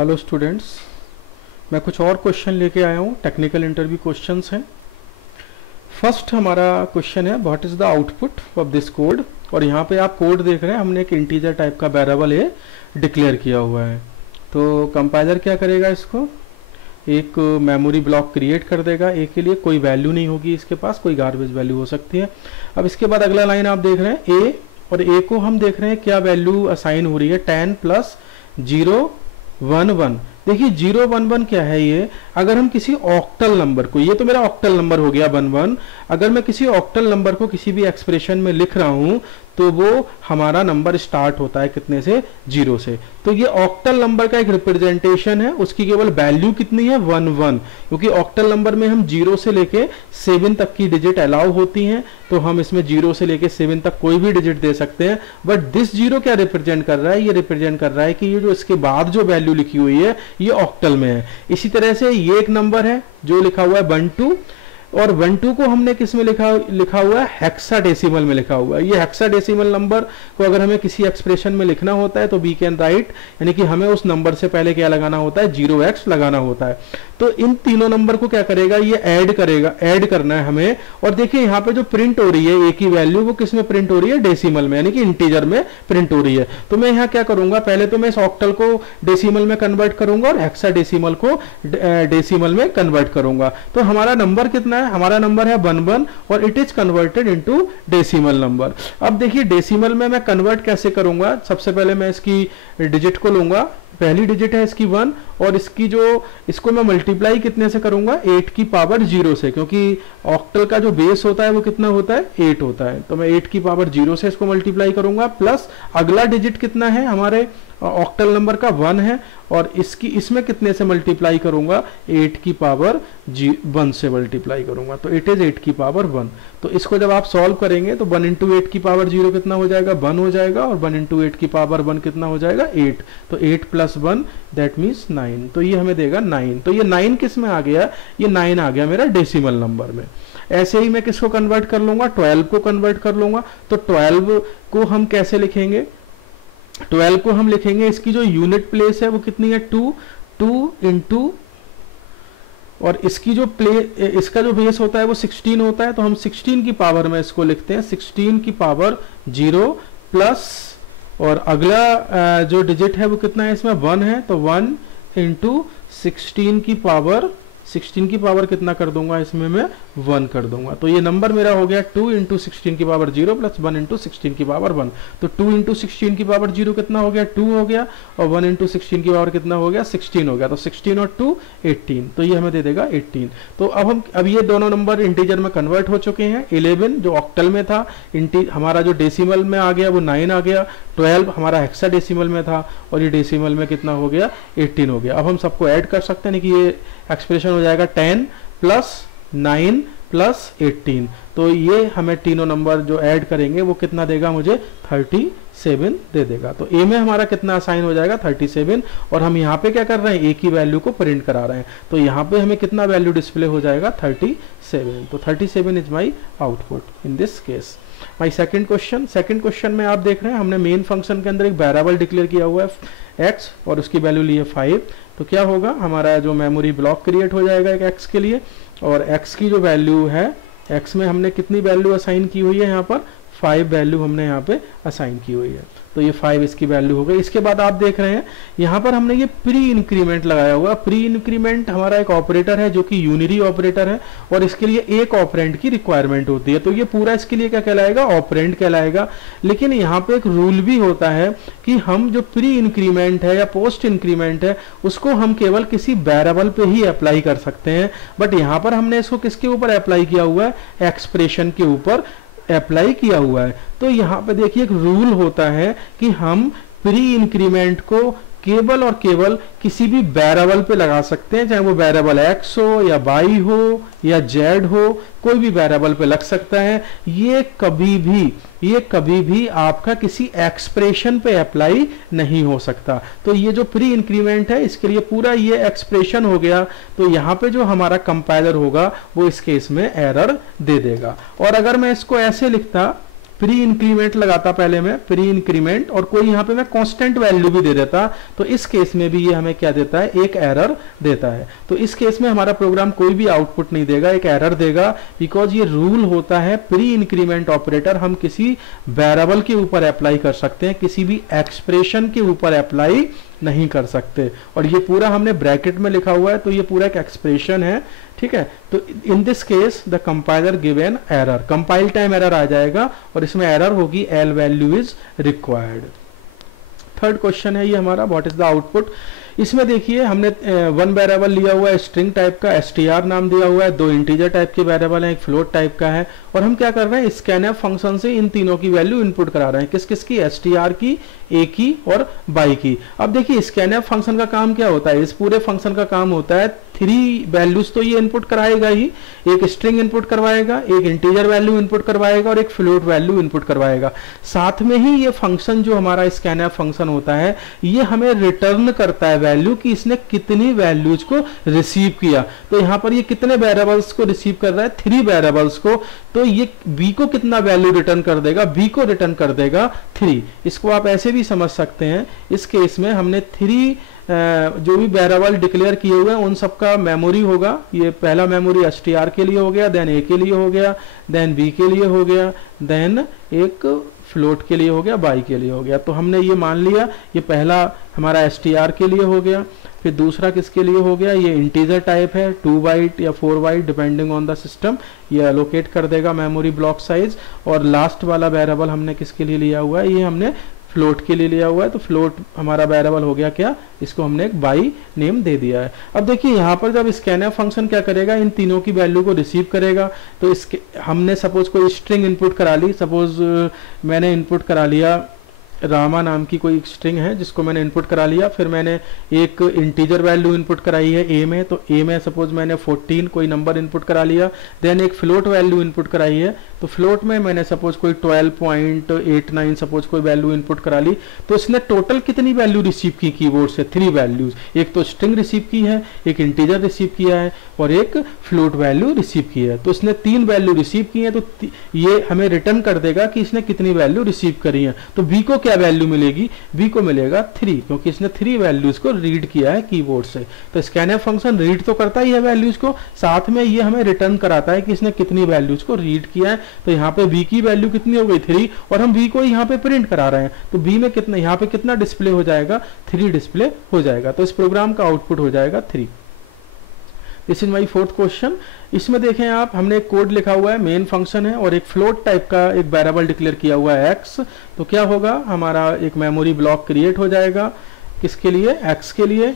Hello students, मैं कुछ और क्वेश्चन लेके आया हूँ। टेक्निकल इंटरव्यू क्वेश्चंस हैं। फर्स्ट हमारा क्वेश्चन है what is the output of this code. और यहाँ पे आप कोड देख रहे हैं, हमने एक इंटीजर टाइप का वेरिएबल ए डिक्लेयर किया हुआ है। तो कंपाइलर क्या करेगा, इसको एक मेमोरी ब्लॉक क्रिएट कर देगा। ए के लिए कोई वैल्यू नहीं होगी, इसके पास कोई गार्बेज वैल्यू हो सकती है। अब इसके बाद अगला लाइन आप देख रहे हैं ए, और ए को हम देख रहे हैं क्या वैल्यू असाइन हो रही है, 10 प्लस 0 1 1। देखिए 0 1 1 क्या है ये, अगर हम किसी ऑक्टल नंबर को, ये तो मेरा ऑक्टल नंबर हो गया 1 1, अगर मैं किसी ऑक्टल नंबर को किसी भी एक्सप्रेशन में लिख रहा हूं तो वो हमारा नंबर स्टार्ट होता है कितने से, 0 से। तो ये ऑक्टल नंबर का एक रिप्रेजेंटेशन है, उसकी केवल वैल्यू कितनी है 1 1, क्योंकि ऑक्टल नंबर में हम 0 से लेके 7 तक की डिजिट अलाउ होती हैं, तो हम इसमें 0 से लेके 7 तक कोई भी डिजिट दे सकते हैं। बट दिस 0 क्या रिप्रेजेंट कर रहा है, ये रिप्रेजेंट कर रहा है कि ये जो इसके बाद जो वैल्यू लिखी हुई है ये ऑक्टल में है। इसी तरह से ये एक नंबर है जो लिखा हुआ है 1 2, और 1 2 को हमने किस में लिखा हुआ है, हेक्साडेसिमल में लिखा हुआ है। ये हेक्साडेसिमल नंबर को अगर हमें किसी एक्सप्रेशन में लिखना होता है तो वी कैन राइट, यानी कि हमें उस नंबर से पहले क्या लगाना होता है, 0x लगाना होता है। तो इन तीनों नंबर को क्या करेगा, ये ऐड करेगा, ऐड करना है हमें। और देखिए यहाँ पे जो प्रिंट हो रही है ए की वैल्यू, वो किस में प्रिंट हो रही है, डेसिमल में, यानी कि इंटीजर में प्रिंट हो रही है। तो मैं यहाँ क्या करूंगा, पहले तो मैं इस ऑक्टल को डेसिमल में कन्वर्ट करूंगा और हेक्साडेसिमल को डेसिमल में कन्वर्ट करूंगा। तो हमारा नंबर कितना है, हमारा नंबर है 1 1, और it is converted into decimal number. अब देखिए डेसिमल में मैं कन्वर्ट कैसे करूंगा, सबसे पहले मैं इसकी डिजिट को लूंगा, पहली डिजिट है इसकी 1, और इसको मैं मल्टीप्लाई कितने से करूंगा, 8 की पावर 0 से, क्योंकि ऑक्टल का जो बेस होता है वो कितना होता है, 8 होता है। तो मैं 8 की पावर 0 से इसको मल्टीप्लाई करूंगा, प्लस अगला डिजिट कितना है हमारे ऑक्टल नंबर का 1 है, और इसमें कितने से मल्टीप्लाई करूंगा, 8 की पावर 1 से मल्टीप्लाई करूंगा। तो इट इज 8 की पावर 1। तो इसको जब आप सॉल्व करेंगे तो 1 इंटू 8 की पावर 0 कितना हो जाएगा, 1 हो जाएगा, और 1 इंटू 8 की पावर 1 कितना हो जाएगा, 8। तो 8 प्लस 1 दैट मीन्स 9। तो ये हमें देगा 9। तो ये 9 किस में आ गया, ये 9 आ गया मेरा डेसिमल नंबर में। ऐसे ही मैं किसको कन्वर्ट कर लूंगा, 12 को कन्वर्ट कर लूंगा। तो 12 को हम कैसे लिखेंगे, 12 को हम लिखेंगे, इसकी जो यूनिट प्लेस है वो कितनी है, 2 इंटू, और इसकी जो इसका जो बेस होता है वो 16 होता है, तो हम 16 की पावर में इसको लिखते हैं, 16 की पावर 0 प्लस, और अगला जो डिजिट है वो कितना है, इसमें 1 है, तो 1 इंटू 16 की पावर कितना कर दूंगा, इसमें मैं 1 कर दूंगा। तो ये नंबर मेरा हो गया 2 इंटू 16 की पावर 0 प्लस 1 इंटू 16 की पावर 1। तो 2 इंटू 16 की पावर 0 कितना हो गया, 2 हो गया, और 1 इंटू 16 की पावर कितना हो गया, 16 हो गया। तो 16 और 2 18, तो ये हमें दे देगा 18। तो अब ये दोनों नंबर इंटीजर में कन्वर्ट हो चुके हैं। 11 जो ऑक्टल में था, हमारा जो डेसिमल में आ गया वो 9 आ गया। 12 हमारा हेक्साडेसिमल में था, और ये डेसिमल में कितना हो गया, 18 हो गया। अब हम सबको ऐड कर सकते हैं कि ये एक्सप्रेशन हो जाएगा 10 प्लस 9 प्लस 18। तो ये हमें तीनों नंबर जो ऐड करेंगे वो कितना देगा, मुझे 37 दे देगा। तो ए में हमारा कितना असाइन हो जाएगा, 37, और हम यहाँ पे क्या कर रहे हैं, ए की वैल्यू को प्रिंट करा रहे हैं। तो यहाँ पे हमें कितना वैल्यू डिस्प्ले हो जाएगा, 37। तो 37 is my output in this case. My second question में आप देख रहे हैं हमने मेन फंक्शन के अंदर एक वेरिएबल डिक्लेयर किया हुआ है x, और उसकी वैल्यू ली है 5। तो क्या होगा, हमारा जो मेमोरी ब्लॉक क्रिएट हो जाएगा एक x के लिए, और x की जो वैल्यू है, x में हमने कितनी वैल्यू असाइन की हुई है, यहाँ पर 5 वैल्यू हमने यहाँ पे असाइन की हुई है। तो ये 5 इसकी वैल्यू हो गई। इसके बाद आप देख रहे हैं यहाँ पर हमने ये प्री इंक्रीमेंट लगाया हुआ। प्री इंक्रीमेंट हमारा एक ऑपरेटर है जो कि यूनिरी ऑपरेटर है, और इसके लिए एक ऑपरेंड की रिक्वायरमेंट होती है। तो ये पूरा इसके लिए क्या कहलाएगा, ऑपरेंड कहलाएगा। लेकिन यहाँ पे एक रूल भी होता है कि हम जो प्री इंक्रीमेंट है या पोस्ट इंक्रीमेंट है उसको हम केवल किसी वेरिएबल पे ही अप्लाई कर सकते हैं। बट यहाँ पर हमने इसको किसके ऊपर अप्लाई किया हुआ है, एक्सप्रेशन के ऊपर अप्लाई किया हुआ है। तो यहाँ पे देखिए एक रूल होता है कि हम प्री इंक्रीमेंट को केवल और केवल किसी भी वेरिएबल पे लगा सकते हैं, चाहे वो वेरिएबल x हो या y हो या z हो, कोई भी वेरिएबल पे लग सकता है। ये कभी भी आपका किसी एक्सप्रेशन पे अप्लाई नहीं हो सकता। तो ये जो प्री इंक्रीमेंट है इसके लिए पूरा ये एक्सप्रेशन हो गया। तो यहाँ पे जो हमारा कंपाइलर होगा वो इस केस में एरर दे देगा। और अगर मैं इसको ऐसे लिखता प्री इंक्रीमेंट लगाता पहले मैं, प्री इंक्रीमेंट, और कोई यहाँ पे मैं कांस्टेंट वैल्यू भी दे देता, तो इस केस में भी ये हमें क्या देता है, एक एरर देता है। तो इस केस में हमारा प्रोग्राम कोई भी आउटपुट नहीं देगा, एक एरर देगा, बिकॉज ये रूल होता है प्री इंक्रीमेंट ऑपरेटर हम किसी वेरिएबल के ऊपर अप्लाई कर सकते हैं, किसी भी एक्सप्रेशन के ऊपर अप्लाई नहीं कर सकते। और ये पूरा हमने ब्रैकेट में लिखा हुआ है, तो ये पूरा एक एक्सप्रेशन है, ठीक है। तो in this case the compiler give an error, compile time error आ जाएगा और इसमें एरर होगी L value is required. Third question है ये हमारा, व्हाट इज द आउटपुट। इसमें देखिए हमने वन वेरिएबल लिया हुआ है स्ट्रिंग टाइप का, str नाम दिया हुआ है, 2 इंटीजर टाइप के वेरिएबल है, एक फ्लोट टाइप का है, और हम क्या कर रहे हैं, स्कैनफ फंक्शन से इन तीनों की वैल्यू इनपुट करा रहे हैं। किस किस की, str की, a की और y की। अब देखिए स्कैनफ फंक्शन का काम क्या होता है, इस पूरे फंक्शन का काम होता है 3 वैल्यूज तो ये इनपुट कराएगा ही, एक स्ट्रिंग इनपुट करवाएगा, एक इंटीजर वैल्यू इनपुट करवाएगा और एक फ्लोट वैल्यू इनपुट करवाएगा। साथ में ही ये फंक्शन जो हमारा स्कैनफ फंक्शन होता है ये हमें रिटर्न करता है वैल्यू कि इसने कितनी वैल्यूज को रिसीव किया। तो यहाँ पर ये कितने वेरिएबल्स को रिसीव कर रहा है, 3 वेरिएबल्स को, तो ये b को कितना वैल्यू रिटर्न कर देगा, b को रिटर्न कर देगा 3। इसको आप ऐसे भी समझ सकते हैं, इस केस में हमने 3 जो भी वेरिएबल डिक्लेयर किए हुए हैं उन सबका मेमोरी होगा। ये पहला मेमोरी str के लिए हो गया, देन a के लिए हो गया, देन b के लिए हो गया, देन एक फ्लोट के लिए हो गया, y के लिए हो गया। तो हमने ये मान लिया ये पहला हमारा str के लिए हो गया, फिर दूसरा किसके लिए हो गया, ये इंटीजर टाइप है 2 बाइट या 4 byte depending on the system, ये एलोकेट कर देगा मेमोरी ब्लॉक साइज। और लास्ट वाला वेरिएबल हमने किसके लिए लिया हुआ है, ये हमने फ्लोट के लिए लिया हुआ है, तो फ्लोट हमारा वेरिएबल हो गया क्या, इसको हमने एक बाई नेम दे दिया है। अब देखिए यहाँ पर जब स्कैनफ फंक्शन क्या करेगा, इन तीनों की वैल्यू को रिसीव करेगा। तो इसके हमने सपोज कोई स्ट्रिंग इनपुट करा ली, सपोज मैंने इनपुट करा लिया रामा नाम की कोई स्ट्रिंग है जिसको मैंने इनपुट करा लिया, फिर मैंने एक इंटीजर वैल्यू इनपुट कराई है a में, तो a में सपोज मैंने 14 कोई नंबर इनपुट करा लिया, देन एक फ्लोट वैल्यू इनपुट कराई है, तो फ्लोट में मैंने सपोज कोई 12.89 सपोज कोई वैल्यू इनपुट करा ली। तो इसने टोटल कितनी वैल्यू रिसीव की कीबोर्ड से, 3 वैल्यूज, एक तो स्ट्रिंग रिसीव की है, एक इंटीजर रिसीव किया है और एक फ्लोट वैल्यू रिसीव की है। तो इसने 3 वैल्यू रिसीव की है, तो ये हमें रिटर्न कर देगा कि इसने कितनी वैल्यू रिसीव करी है। तो b को क्या वैल्यू मिलेगी, b को मिलेगा 3, क्योंकि इसने 3 वैल्यूज को रीड किया है कीबोर्ड से। तो स्कैनफ फंक्शन रीड तो करता ही है वैल्यूज को, साथ में ये हमें रिटर्न कराता है कि इसने कितनी वैल्यूज को रीड किया है। तो यहाँ पे b की वैल्यू कितनी हो गई 3, और हम b को यहाँ पे प्रिंट करा रहे हैं, तो b में कितना, यहाँ पे कितना डिस्प्ले हो जाएगा, 3 डिस्प्ले हो जाएगा। तो इस प्रोग्राम का आउटपुट हो जाएगा 3। This is my 4th question. इसमें देखें आप, हमने एक कोड लिखा हुआ है, मेन फंक्शन है और एक फ्लोट टाइप का एक वेरिएबल डिक्लेयर किया हुआ है x। तो क्या होगा, हमारा एक मेमोरी ब्लॉक क्रिएट हो जाएगा, किसके लिए, x के लिए,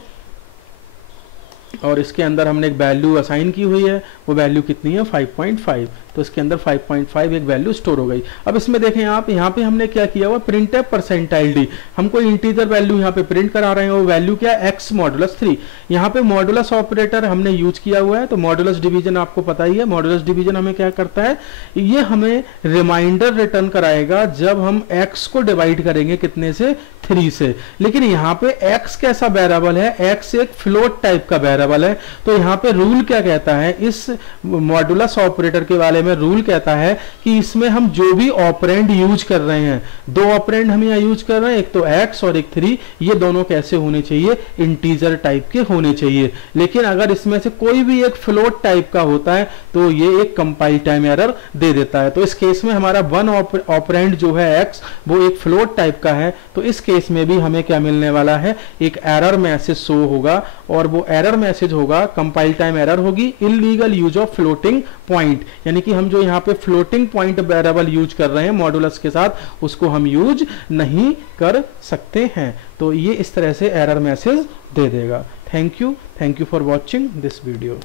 और इसके अंदर हमने एक वैल्यू असाइन की हुई है, वो वैल्यू कितनी है 5.5। तो इसके अंदर 5.5 एक वैल्यू स्टोर हो गई। अब इसमें देखें आप, यहाँ पे हमने क्या किया हुआ, प्रिंटफ %d, हम कोई इंटीजर वैल्यू यहाँ पे प्रिंट करा रहे हैं, वो वैल्यू क्या है, x मॉडुलस 3। यहाँ पे मॉडुलस ऑपरेटर हमने यूज किया हुआ है, तो मॉडुलस डिवीजन आपको पता ही है, मॉडुलस डिवीजन हमें क्या करता है, ये हमें रिमाइंडर रिटर्न कराएगा जब हम x को डिवाइड करेंगे कितने से, 3 से। लेकिन यहाँ पे x कैसा वेरिएबल है, x एक फ्लोट टाइप का वेरिएबल है। तो यहाँ पे रूल क्या कहता है, इस मॉडुलस ऑपरेटर के वाले में रूल कहता है कि इसमें हम जो भी ऑपरेंड यूज कर रहे हैं, 2 ऑपरेंड हम यहाँ यूज कर रहे हैं, एक तो x और एक 3, ये दोनों कैसे होने चाहिए, इंटीजर टाइप के होने चाहिए। लेकिन अगर इसमें से कोई भी एक फ्लोट टाइप का होता है तो ये एक कंपाइल टाइम एरर दे देता है। तो इस केस में हमारा 1 ऑपरेंड जो है x वो एक फ्लोट टाइप का है, तो इस केस में भी हमें क्या मिलने वाला है, एक एरर मैसेज शो होगा, और वो एरर मैसेज होगा, कंपाइल टाइम एरर होगी, illegal use of floating point, यानी कि हम जो यहाँ पे फ्लोटिंग पॉइंट वेरिएबल यूज कर रहे हैं मॉडुलस के साथ, उसको हम यूज नहीं कर सकते हैं। तो ये इस तरह से एरर मैसेज दे देगा। Thank you for watching this video.